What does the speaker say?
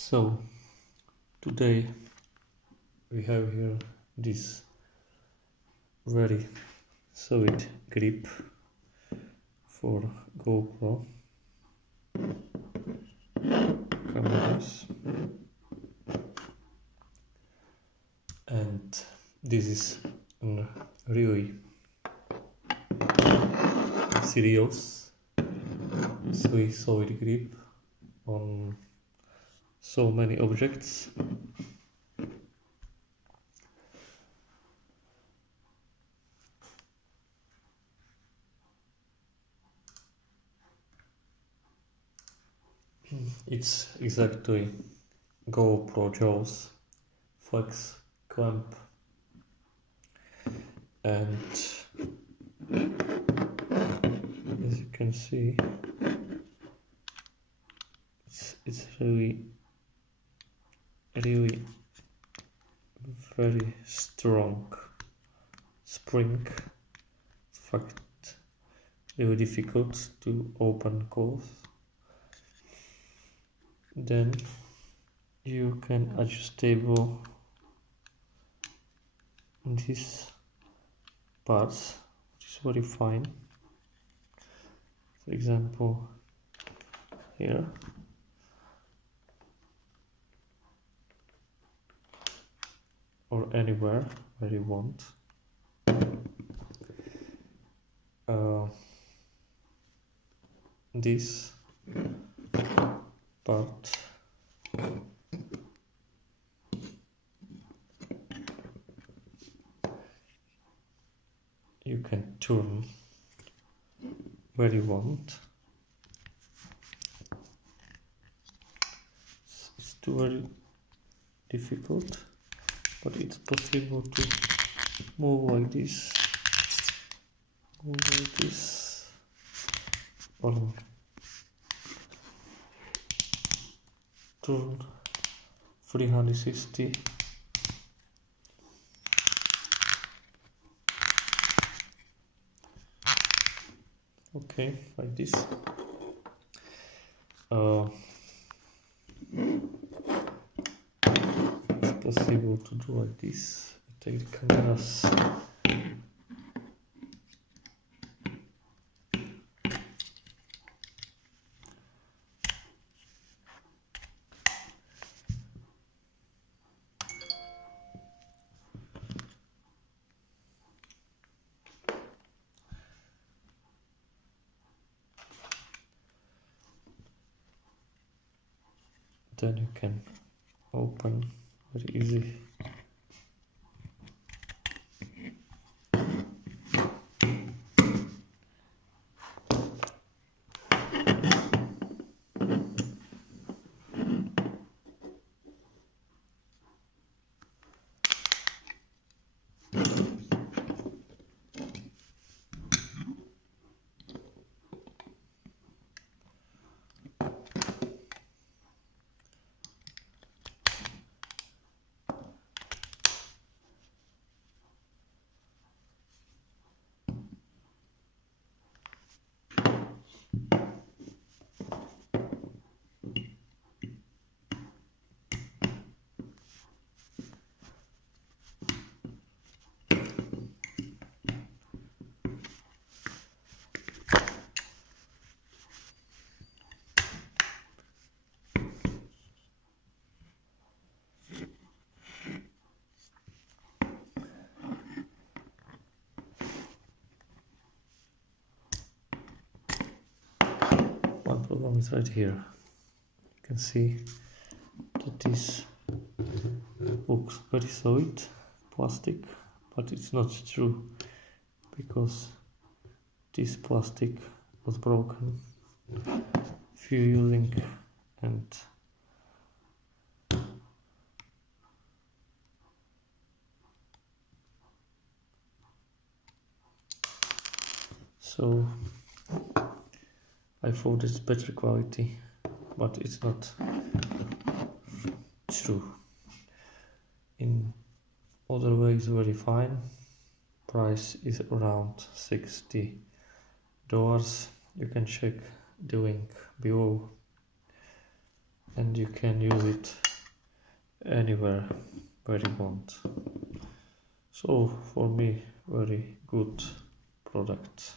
So today we have here this very solid grip for GoPro cameras, and this is a really serious solid grip on so many objects. It's exactly GoPro Jaws flex clamp, and as you can see, it's really very strong spring. In fact, really difficult to open close. Then you can adjustable these parts, which is very fine. For example, here, or anywhere where you want. This part you can turn where you want. It's too very difficult, but it's possible to move like this, or turn 360. Okay, like this. It's possible to do like this. Take the cameras. Then you can open very easy. One problem is right here. You can see that this looks very solid plastic, but it's not true, because this plastic was broken if you're using, and so I thought it's better quality, but it's not true. In other ways, very fine. Price is around $60. You can check the link below. and you can use it anywhere where you want. So for me, very good product.